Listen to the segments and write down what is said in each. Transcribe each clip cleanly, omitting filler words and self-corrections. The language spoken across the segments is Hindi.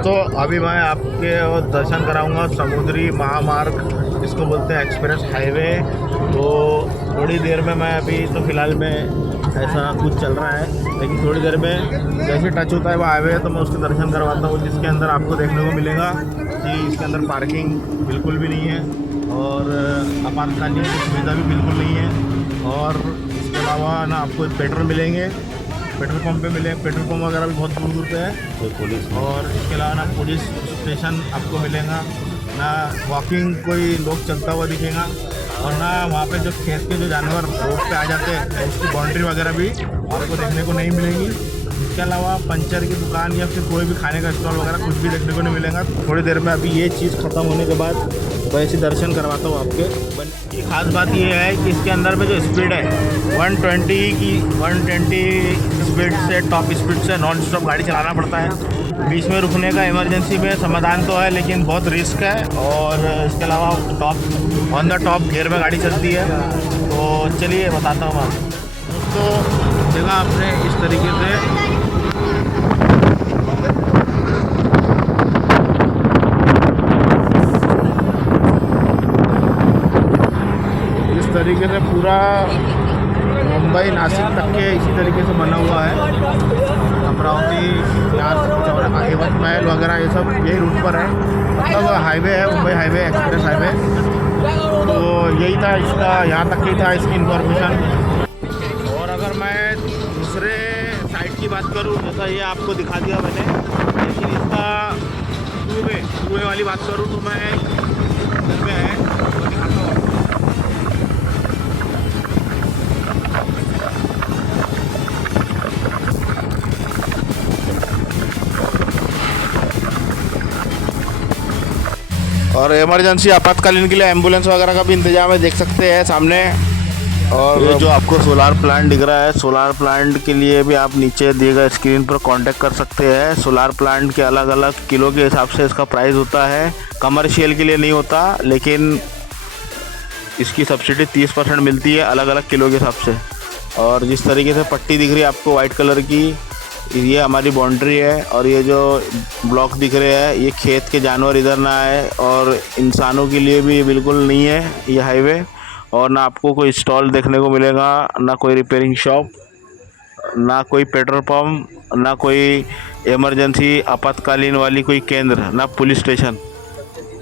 दोस्तों, अभी मैं आपके दर्शन कराऊंगा समुद्री महामार्ग, इसको बोलते हैं एक्सप्रेस हाईवे। तो थोड़ी देर में मैं अभी तो फ़िलहाल में ऐसा कुछ चल रहा है, लेकिन थोड़ी देर में जैसे टच होता है वो हाईवे तो मैं उसके दर्शन करवाता हूँ, जिसके अंदर आपको देखने को मिलेगा कि इसके अंदर पार्किंग बिल्कुल भी नहीं है और आपातकालीन की सुविधा भी बिल्कुल नहीं है। और इसके अलावा ना आपको पेट्रोल मिलेंगे, पेट्रोल पंप पे मिले, पेट्रोल पंप वगैरह भी बहुत दूर दूर पे है। कोई पुलिस, और इसके अलावा ना पुलिस स्टेशन आपको मिलेगा, ना वॉकिंग कोई लोग चलता हुआ दिखेगा, और ना वहाँ पे जो खेत के जो जानवर रोड पे आ जाते हैं उसकी बाउंड्री वगैरह भी आपको देखने को नहीं मिलेगी। इसके अलावा पंचर की दुकान या फिर कोई भी खाने का स्टॉल वगैरह कुछ भी देखने को नहीं मिलेगा। थोड़ी देर में अभी ये चीज़ ख़त्म होने के बाद वैसे दर्शन करवाता हूँ आपके। की खास बात ये है कि इसके अंदर में जो स्पीड है 120 स्पीड से, टॉप स्पीड से नॉन स्टॉप गाड़ी चलाना पड़ता है। बीच में रुकने का इमरजेंसी में समाधान तो है, लेकिन बहुत रिस्क है। और इसके अलावा top on the top gear में गाड़ी चलती है। तो चलिए बताता हूँ मैं दोस्तों। देखा आपने इस तरीके से पूरा मुंबई नासिक तक के इसी तरीके से बना हुआ है। अमरावती, यहाँ यवत महल वगैरह ये सब यही रूट पर है, मतलब हाईवे है, मुंबई हाईवे, एक्सप्रेस हाईवे। तो यही था इसका, यहाँ तक ही था इसकी इन्फॉर्मेशन। और अगर मैं दूसरे साइड की बात करूँ, जैसा ये आपको दिखा दिया मैंने, लेकिन इसका टू वे वाली बात करूँ तो मैं इधर में है तो दिखाता हूँ। और इमरजेंसी आपातकालीन के लिए एम्बुलेंस वगैरह का भी इंतजाम है, देख सकते हैं सामने। और ये जो आपको सोलार प्लांट दिख रहा है, सोलार प्लांट के लिए भी आप नीचे दिए गए स्क्रीन पर कांटेक्ट कर सकते हैं। सोलार प्लांट के अलग अलग किलो के हिसाब से इसका प्राइस होता है, कमर्शियल के लिए नहीं होता, लेकिन इसकी सब्सिडी 30% मिलती है अलग अलग किलो के हिसाब से। और जिस तरीके से पट्टी दिख रही है आपको वाइट कलर की, ये हमारी बाउंड्री है। और ये जो ब्लॉक दिख रहे हैं ये खेत के जानवर इधर ना आए, और इंसानों के लिए भी बिल्कुल नहीं है ये हाईवे। और ना आपको कोई स्टॉल देखने को मिलेगा, ना कोई रिपेयरिंग शॉप, ना कोई पेट्रोल पंप, ना कोई इमरजेंसी आपातकालीन वाली कोई केंद्र, ना पुलिस स्टेशन।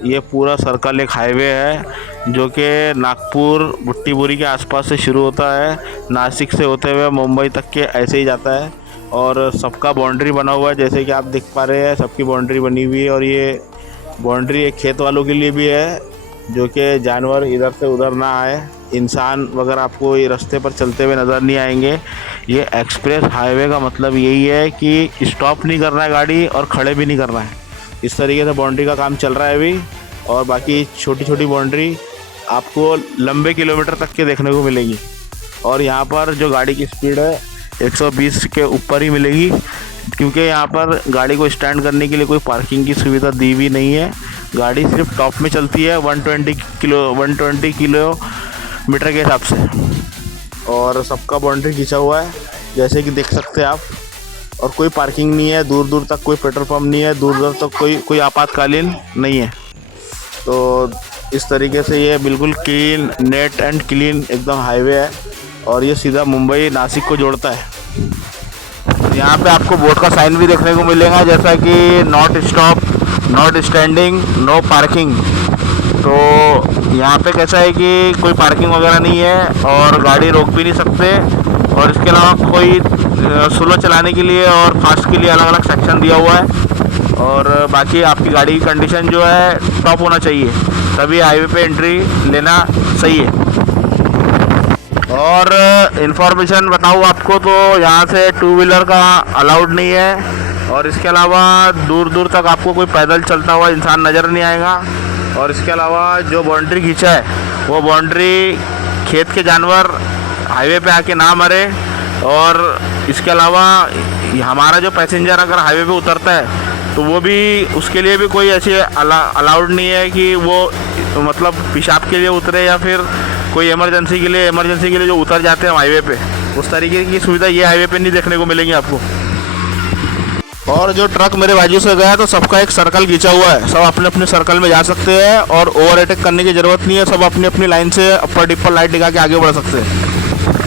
ये पूरा सर्कल एक हाईवे है जो कि नागपुर भुट्टीबोरी के आसपास से शुरू होता है, नासिक से होते हुए मुंबई तक के ऐसे ही जाता है। और सबका बाउंड्री बना हुआ है, जैसे कि आप देख पा रहे हैं सबकी बाउंड्री बनी हुई है। और ये बाउंड्री एक खेत वालों के लिए भी है, जो कि जानवर इधर से उधर ना आए, इंसान वगैरह आपको ये रास्ते पर चलते हुए नज़र नहीं आएंगे। ये एक्सप्रेस हाईवे का मतलब यही है कि स्टॉप नहीं करना है गाड़ी और खड़े भी नहीं करना है। इस तरीके से बाउंड्री का काम चल रहा है अभी। और बाकी छोटी छोटी बाउंड्री आपको लंबे किलोमीटर तक के देखने को मिलेगी। और यहाँ पर जो गाड़ी की स्पीड है 120 के ऊपर ही मिलेगी, क्योंकि यहाँ पर गाड़ी को स्टैंड करने के लिए कोई पार्किंग की सुविधा दी भी नहीं है। गाड़ी सिर्फ टॉप में चलती है 120 किलोमीटर के हिसाब से। और सबका बाउंड्री खींचा हुआ है, जैसे कि देख सकते हैं आप। और कोई पार्किंग नहीं है, दूर दूर तक कोई पेट्रोल पंप नहीं है, दूर दूर तक कोई आपातकालीन नहीं है। तो इस तरीके से ये बिल्कुल क्लीन, नेट एंड क्लीन एकदम हाईवे है। और ये सीधा मुंबई नासिक को जोड़ता है। यहाँ पे आपको बोर्ड का साइन भी देखने को मिलेगा, जैसा कि not stop, not standing, no parking. तो यहाँ पे कैसा है कि कोई पार्किंग वगैरह नहीं है और गाड़ी रोक भी नहीं सकते। और इसके अलावा कोई स्लो चलाने के लिए और फास्ट के लिए अलग अलग सेक्शन दिया हुआ है। और बाकी आपकी गाड़ी की कंडीशन जो है टॉप होना चाहिए, तभी हाईवे पे एंट्री लेना सही है। और इन्फॉर्मेशन बताऊँ आपको तो यहाँ से 2 व्हीलर का अलाउड नहीं है। और इसके अलावा दूर दूर तक आपको कोई पैदल चलता हुआ इंसान नज़र नहीं आएगा। और इसके अलावा जो बाउंड्री खींचा है वो बाउंड्री खेत के जानवर हाईवे पे आके ना मरे। और इसके अलावा हमारा जो पैसेंजर अगर हाईवे पे उतरता है तो वो भी, उसके लिए भी कोई ऐसी अलाउड नहीं है कि वो मतलब पेशाब के लिए उतरे या फिर कोई इमरजेंसी के लिए जो उतर जाते हैं हाईवे पे, उस तरीके की सुविधा ये हाईवे पे नहीं देखने को मिलेंगी आपको। और जो ट्रक मेरे बाजू से गया तो सबका एक सर्कल खींचा हुआ है, सब अपने अपने सर्कल में जा सकते हैं और ओवरटेक करने की ज़रूरत नहीं है, सब अपनी अपनी लाइन से अपर डिपर लाइट दिखा के आगे बढ़ सकते हैं।